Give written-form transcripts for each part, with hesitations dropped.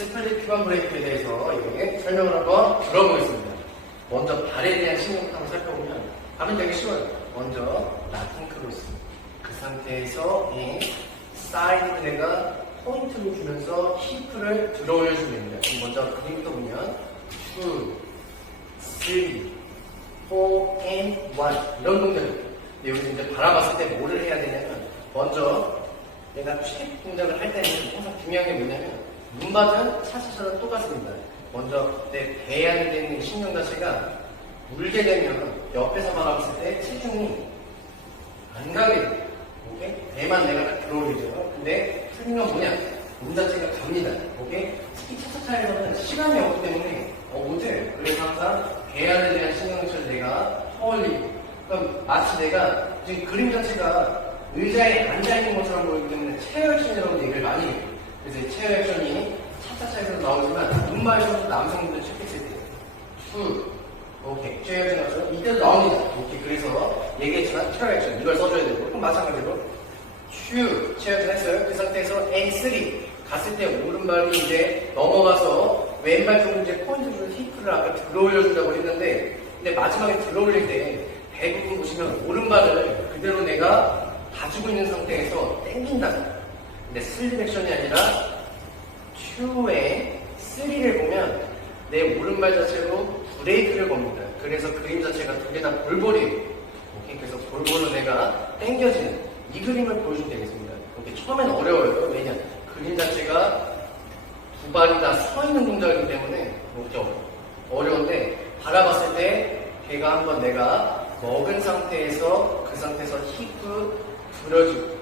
스플릿 큐반 브레이크에 대해서 설명을 한번 들어보겠습니다. 먼저 발에 대한 신경부터 한번 살펴보면 발은 되게 쉬워요. 먼저 라틴 크로스. 그 상태에서 이 사이드 내가 포인트를 주면서 히프를 들어 올려주면 됩니다. 그럼 먼저 그림부터 보면 2, 3, 4, and 1 이런 동작을 여기서 이제 바라봤을 때 뭐를 해야 되냐면 먼저 내가 책 동작을 할 때는 항상 중요한 게 뭐냐면 눈밭은 차차차차 똑같습니다. 먼저 내 배 안에 있는 신경 자체가 물게 되면 옆에서 바라봤을 때 체중이 안 가게 돼요. 오케이? 배만 내가 들어올리죠. 근데 틀린 건 뭐냐? 눈 자체가 갑니다. 오케이? 특히 차차차에서는 시간이 없기 때문에 못해. 그래서 항상 배 안에 대한 신경 자체를 내가 퍼올리고 그럼 마치 내가 지금 그림 자체가 의자에 앉아있는 것처럼 보이기 때문에 체어 액션이라고 얘기를 많이 해요. 그래서 이 체어 액션이 차차차에서 나오지만 눈마에서 남성분들 체크했을 때 2, 오케이. 체어 액션 나오죠? 이때도 나옵니다. 오케이. 그래서 얘기했지만 체어 액션 이걸 써줘야 되고 그럼 마찬가지로 슈 체어 액션 했어요. 그 상태에서 N3 갔을 때 오른발이 이제 넘어가서 왼발 쪽 이제 포인트 주는 히프를 아까 들어 올려준다고 했는데 근데 마지막에 들어 올릴 때 대부분 보시면 오른발을 그대로 내가 가지고 있는 상태에서 당긴다. 근데 슬립 액션이 아니라 2에 3를 보면 내 오른발 자체로 브레이크를 겁니다. 그래서 그림 자체가 두 개 다 볼볼이에요. 오케이? 그래서 볼볼로 내가 당겨지는 이 그림을 보여주면 되겠습니다. 오케이? 처음엔 어려워요. 왜냐? 그림 자체가 두 발이 다 서 있는 동작이기 때문에 어려운데 바라봤을 때 걔가 한번 내가 먹은 상태에서 그 상태에서 히프 들어주고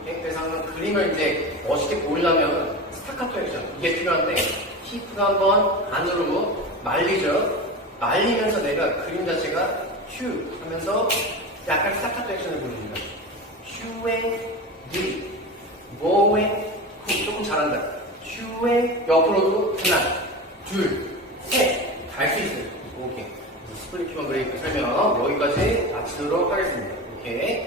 오케이? 그래서 항상 그림을 이제 멋있게 보이려면 스타카토 액션 이게 필요한데 히프가 한번 안으로 말리죠. 말리면서 내가 그림 자체가 휴 하면서 약간 스타카토 액션을 보여줍니다. 휴에 느 뭐에 후 조금 잘한다. 휴에 옆으로도 하나 둘 셋 갈 수 있어요. 오케이. 스플릿 큐반 브레이크 설명 여기까지 마치도록 하겠습니다. 오케이.